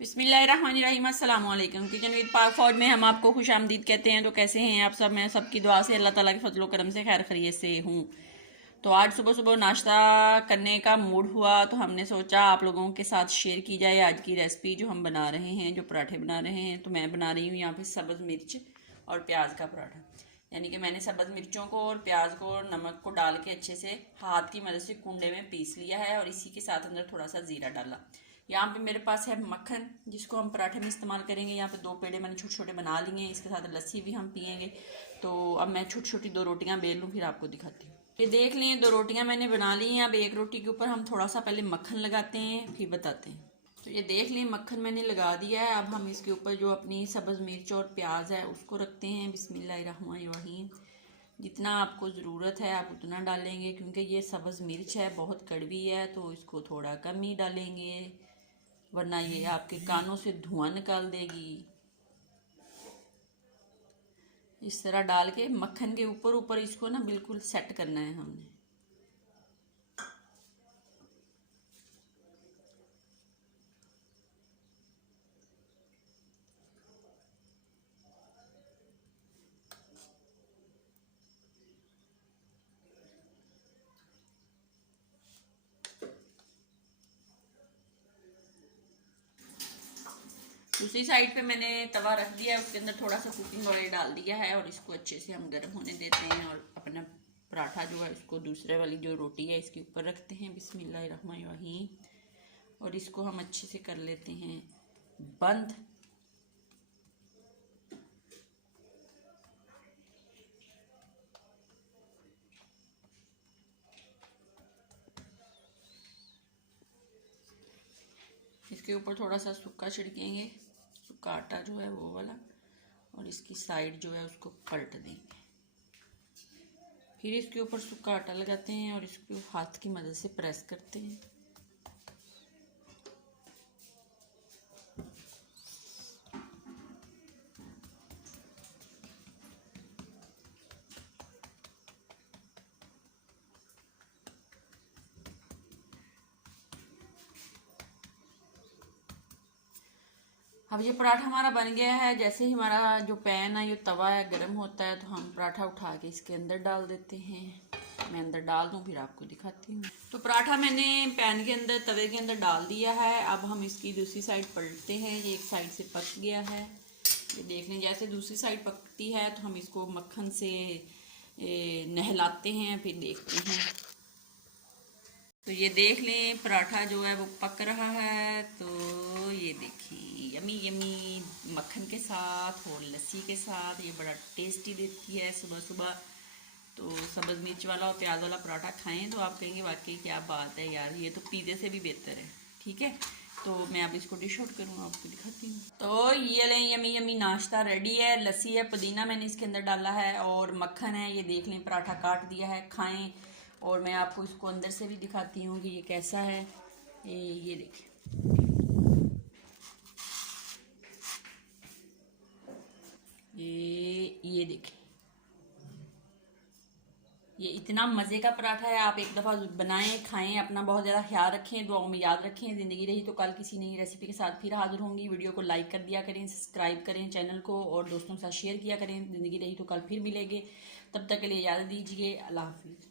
बिस्मिल्लाहिर्रहमानिर्रहीम अस्सलाम वालेकुम। किचन विद पाक फौज में हम आपको खुश आमदीद कहते हैं। तो कैसे हैं आप सब? मैं सबकी दुआ से अल्लाह ताला के फजलो करम से खैर खैरियत से हूँ। तो आज सुबह सुबह नाश्ता करने का मूड हुआ तो हमने सोचा आप लोगों के साथ शेयर की जाए आज की रेसिपी जो हम बना रहे हैं, जो पराठे बना रहे हैं। तो मैं बना रही हूँ यहाँ पे सब्ज़ मिर्च और प्याज का पराठा। यानी कि मैंने सब्ज़ मिर्चों को और प्याज को नमक को डाल के अच्छे से हाथ की मदद से कुंडे में पीस लिया है और इसी के साथ अंदर थोड़ा सा ज़ीरा डाला। यहाँ पे मेरे पास है मक्खन जिसको हम पराठे में इस्तेमाल करेंगे। यहाँ पे 2 पेड़े मैंने छोटे छोटे बना लिए हैं। इसके साथ लस्सी भी हम पियेंगे। तो अब मैं छोटी छोटी 2 रोटियाँ बेल लूँ, फिर आपको दिखाती हूँ। ये देख लें 2 रोटियाँ मैंने बना ली हैं। अब एक रोटी के ऊपर हम थोड़ा सा पहले मक्खन लगाते हैं, फिर बताते हैं। तो ये देख लें मक्खन मैंने लगा दिया है। अब हम इसके ऊपर जो अपनी सब्ज़ मिर्च और प्याज है उसको रखते हैं। बिस्मिल्लाहिर्रहमानिर्रहीम। जितना आपको ज़रूरत है आप उतना डालेंगे, क्योंकि ये सब्ज़ मिर्च है बहुत कड़वी है, तो इसको थोड़ा कम ही डालेंगे, वरना ये आपके कानों से धुआं निकाल देगी। इस तरह डाल के मक्खन के ऊपर ऊपर इसको ना बिल्कुल सेट करना है हमने। दूसरी साइड पे मैंने तवा रख दिया है, उसके अंदर थोड़ा सा कुकिंग ऑयल डाल दिया है और इसको अच्छे से हम गर्म होने देते हैं। और अपना पराठा जो है इसको दूसरे वाली जो रोटी है इसके ऊपर रखते हैं। बिस्मिल्लाहिर्रहमानिर्रहीम। और इसको हम अच्छे से कर लेते हैं बंद। इसके ऊपर थोड़ा सा सूखा छिड़केंगे, सूखा आटा जो है वो वाला, और इसकी साइड जो है उसको पलट देंगे। फिर इसके ऊपर सूखा आटा लगाते हैं और इसको हाथ की मदद से प्रेस करते हैं। अब ये पराठा हमारा बन गया है। जैसे ही हमारा जो पैन है, ये तवा है, गर्म होता है, तो हम पराठा उठा के इसके अंदर डाल देते हैं। मैं अंदर डाल दूं फिर आपको दिखाती हूँ। तो पराठा मैंने पैन के अंदर, तवे के अंदर डाल दिया है। अब हम इसकी दूसरी साइड पलटते हैं। ये एक साइड से पक गया है, ये देख लें। जैसे दूसरी साइड पकती है तो हम इसको मक्खन से नहलाते हैं, फिर देखते हैं। तो ये देख लें पराठा जो है वो पक रहा है। तो ये देखिए यमी यमी मक्खन के साथ और लस्सी के साथ ये बड़ा टेस्टी देती है सुबह सुबह। तो सब्ज़ मिर्च वाला और प्याज वाला पराठा खाएं तो आप कहेंगे वाकई क्या बात है यार, ये तो पिज़्ज़े से भी बेहतर है। ठीक है, तो मैं अब इसको डिश आउट करूँ, आपको दिखाती हूँ। तो ये लें यमी यमी नाश्ता रेडी है। लस्सी है, पुदीना मैंने इसके अंदर डाला है और मक्खन है। ये देख लें पराठा काट दिया है, खाएं। और मैं आपको इसको अंदर से भी दिखाती हूँ कि ये कैसा है। ये देखें, ये देखें, ये इतना मज़े का पराठा है। आप एक दफ़ा बनाएं, खाएं, अपना बहुत ज़्यादा ख्याल रखें, दुआओं में याद रखें। ज़िंदगी रही तो कल किसी नई रेसिपी के साथ फिर हाजिर होंगी। वीडियो को लाइक कर दिया करें, सब्सक्राइब करें चैनल को और दोस्तों के साथ शेयर किया करें। ज़िंदगी रही तो कल फिर मिलेंगे, तब तक के लिए इजाज़त दीजिए। अल्लाह हाफिज़।